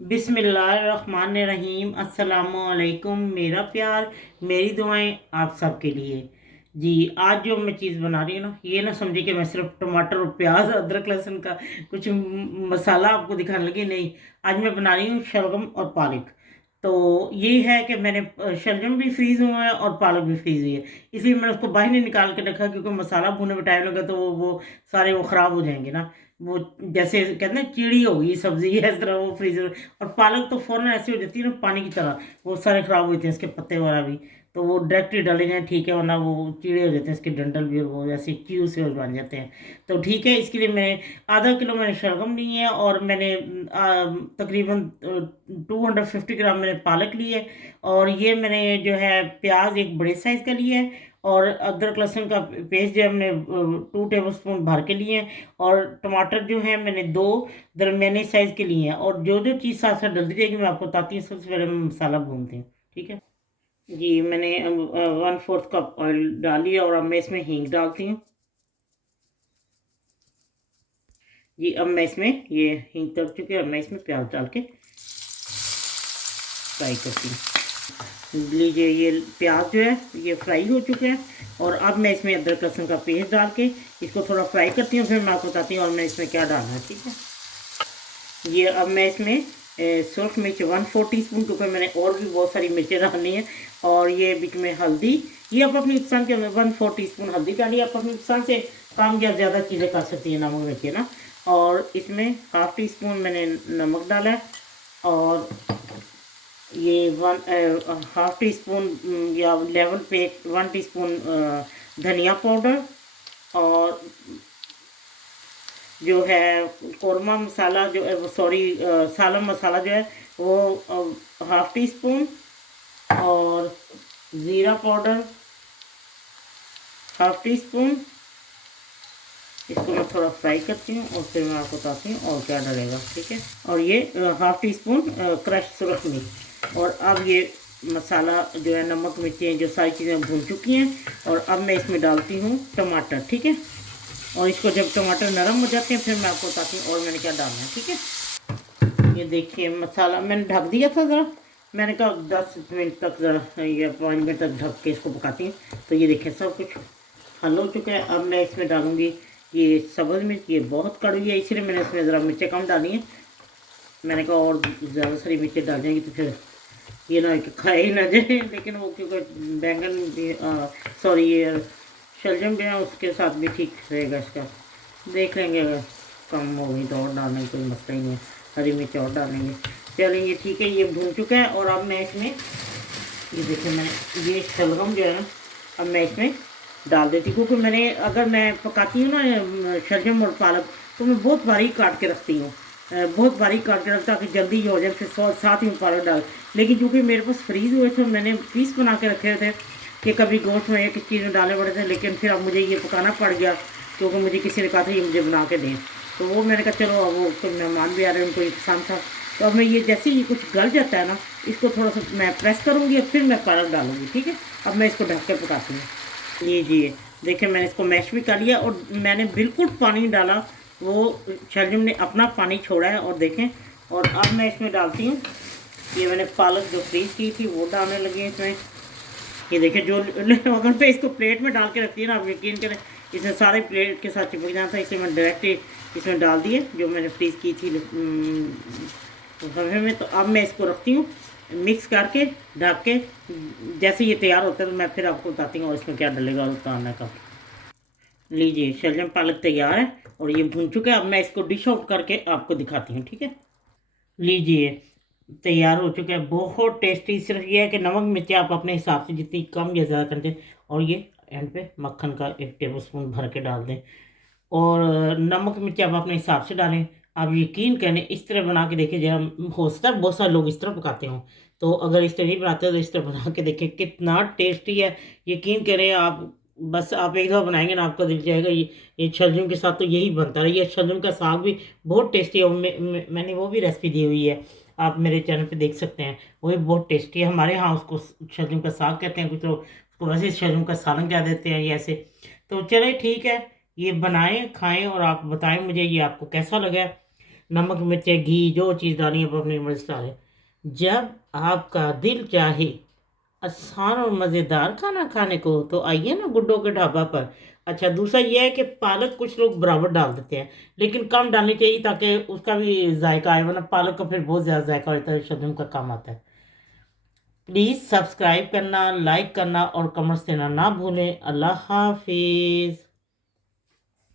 बिस्मिल्लाहिर्रहमानिर्रहीम अस्सलामुअलैकुम। मेरा प्यार, मेरी दुआएं आप सबके लिए। जी, आज जो मैं चीज़ बना रही हूँ ना, ये ना समझिए कि मैं सिर्फ टमाटर और प्याज अदरक लहसुन का कुछ मसाला आपको दिखाने लगी नहीं। आज मैं बना रही हूँ शलगम और पालक। तो ये है कि मैंने शलजम भी फ्रीज़ हुआ है और पालक भी फ्रीज़ हुई है। इसलिए मैंने उसको बाहर नहीं निकाल के रखा, क्योंकि मसाला भूनने में टाइम लगा तो वो सारे वो ख़राब हो जाएंगे ना। वो जैसे कहते हैं ना, कीड़ी होगी सब्जी इस तरह वो फ्रीजर। और पालक तो फ़ौरन ऐसी हो जाती है ना, पानी की तरह वो सारे ख़राब हो जाते हैं, इसके पत्ते वगैरह भी। तो वो डायरेक्ट ही डाले जाएँ ठीक है, वरना वो कीड़े हो जाते हैं इसके डंठल भी, और वो ऐसे क्यू से बन जाते हैं। तो ठीक है, इसके लिए मैंने आधा किलो मैंने शलगम ली है, और मैंने तकरीबन 250 ग्राम मैंने पालक ली है। और ये मैंने जो है प्याज एक बड़े साइज़ का लिया है। और अदरक लहसुन का पेस्ट जो है हमने 2 टेबल स्पून भर के लिए हैं। और टमाटर जो है मैंने 2 दरमियाने साइज़ के लिए हैं। और जो जो चीज़ साथ साथ डलती जाएगी मैं आपको बताती हूँ। सबसे पहले मैं मसाला भूनती हूँ, ठीक है। जी, मैंने 1/4 कप ऑयल डाली, और अब मैं इसमें हींग डालती हूँ। जी, अब मैं इसमें ये हींग तड़ चुके हैं, अब मैं इसमें प्याज डाल के फ्राई करती हूँ। लीजिए, ये प्याज जो है ये फ्राई हो चुके हैं। और अब मैं इसमें अदरक लहसुन का पेस्ट डाल के इसको थोड़ा फ्राई करती हूँ, फिर मैं आपको बताती हूँ और मैं इसमें क्या डालना है, ठीक है। ये अब मैं इसमें सूरख मिर्च 1/4 टीस्पून, क्योंकि मैंने और भी बहुत सारी मिर्चें डालनी है। और ये बीच में हल्दी, ये आप अपनी पसंद के 1/4 टीस्पून हल्दी डालिए। आप अपनी पसंद से कम या ज़्यादा चीज़ें कर सकती हैं नमक मिर्ची ना। और इसमें ½ टीस्पून मैंने नमक डाला है। और ये ½ टीस्पून या लेवल पे 1 टीस्पून धनिया पाउडर। और जो है कौरमा मसाला जो है, सॉरी, सालम मसाला जो है वो ½ टीस्पून। और ज़ीरा पाउडर ½ टीस्पून। इसको मैं थोड़ा फ्राई करती हूँ और फिर मैं आपको बताती हूँ और क्या डलेगा, ठीक है। और ये ½ टीस्पून क्रश सुरख मिर्च। और अब ये मसाला जो है, नमक मिर्ची जो सारी चीज़ें भून चुकी हैं। और अब मैं इसमें डालती हूँ टमाटर, ठीक है। और इसको जब टमाटर नरम हो जाते हैं फिर मैं आपको बताती हूँ और मैंने क्या डालना है, ठीक है। ये देखिए, मसाला मैंने ढक दिया था ज़रा। मैंने कहा 10 मिनट तक ज़रा या 5 मिनट तक ढक के इसको पकाती हूँ। तो ये देखिए सब कुछ हल हो चुका है। अब मैं इसमें डालूँगी ये सब्ज़ मिर्च। ये बहुत कड़वी है, इसलिए मैंने इसमें ज़रा मिर्चें कम डाली हैं। मैंने कहा और ज़्यादा सारी मिर्चें डाल जाएंगी तो फिर ये ना कि खाए ही ना जाए। लेकिन वो क्योंकि बैंगन भी, सॉरी, ये शलजम भी है, उसके साथ भी ठीक रहेगा इसका। देख लेंगे, अगर कम हो गई तो और डालने की कोई मसला ही नहीं है, हरी मिर्च और डालेंगे। चलिए ठीक है, ये भून चुका है। और अब मैं इसमें, ये देखिए, मैंने ये शलगम जो है ना, अब मैं इसमें डाल देती हूँ। क्योंकि मैंने, अगर मैं पकाती हूँ ना शलजम और पालक, तो मैं बहुत बारीक काट के रखती हूँ। बहुत बारीक काट के रखता कि जल्दी ही हो जाए, फिर साथ ही में पालक डाल। लेकिन चूँकि मेरे पास फ्रीज़ हुए थे, मैंने पीस बना के रखे थे कि कभी गोश्त में एक चीज़ में डालने पड़े थे। लेकिन फिर अब मुझे ये पकाना पड़ गया, क्योंकि मुझे किसी ने कहा था ये मुझे बना के दें। तो वो मैंने कहा चलो, अब वो कोई मेहमान भी आ रहे हैं, उनको ये पसंद था। तो अब मैं ये जैसे ही कुछ गल जाता है ना, इसको थोड़ा सा मैं प्रेस करूँगी और फिर मैं पालक डालूँगी, ठीक है। अब मैं इसको ढक के पकाती हूँ। ये देखिए, मैंने इसको मैश भी कर लिया और मैंने बिल्कुल पानी नहीं डाला। वो शलजम ने अपना पानी छोड़ा है, और देखें। और अब मैं इसमें डालती हूँ, ये मैंने पालक जो फ्रीज़ की थी वो डालने लगी है इसमें। ये देखिए, जो अगर मैं इसको प्लेट में डाल के रखती है ना, आप यकीन करें इसमें सारे प्लेट के साथ चिपक जाता है। इसलिए मैं डायरेक्ट इसमें डाल दिए जो मैंने फ्रीज़ की थी लिफाफे में। तो अब मैं इसको रखती हूँ मिक्स करके, ढक के। जैसे ये तैयार होता है तो मैं फिर आपको बताती हूँ और इसमें क्या डलेगा और उतारने का। लीजिए, शलजम पालक तैयार है और ये भून चुका है। अब मैं इसको डिश आउट करके आपको दिखाती हूँ, ठीक है। लीजिए, तैयार हो चुका है, बहुत टेस्टी। सिर्फ ये है कि नमक मिर्ची आप अपने हिसाब से जितनी कम या ज़्यादा करते हैं। और ये एंड पे मक्खन का 1 टेबल स्पून भर के डाल दें। और नमक मिर्ची आप अपने हिसाब से डालें। आप यकीन करें, इस तरह बना के देखिए। जब हो सकता है बहुत सारे लोग इस तरह पकाते हों, तो अगर इस तरह नहीं बनाते तो इस तरह बना के देखें, कितना टेस्टी है। यकीन करें आप, बस आप एक दफ़ा बनाएंगे ना, आपका दिल जाएगा। ये शलजम के साथ तो यही बनता है। ये शलजम का साग भी बहुत टेस्टी है। मैंने वो भी रेसिपी दी हुई है, आप मेरे चैनल पे देख सकते हैं। वो भी बहुत टेस्टी है। हमारे यहाँ उसको शलजम का साग कहते हैं, कुछ लोग उसको वैसे शलजम का सालन कह देते हैं, ये ऐसे। तो चले ठीक है, ये बनाएं, खाएं और आप बताएं मुझे ये आपको कैसा लगा। नमक मिर्च घी जो चीज़ डालनी है आप अपनी मर्ज़ी से डालें। जब आपका दिल चाहे आसान और मज़ेदार खाना खाने को तो आइए ना गुड्डो के ढाबा पर। अच्छा दूसरा ये है कि पालक कुछ लोग बराबर डाल देते हैं, लेकिन कम डालनी चाहिए ताकि उसका भी जायका आए, वरना पालक का फिर बहुत ज़्यादा जायका होता है, शबनम का काम आता है। प्लीज़ सब्सक्राइब करना, लाइक करना और कमेंट्स देना ना भूलें। अल्लाह हाफिज़।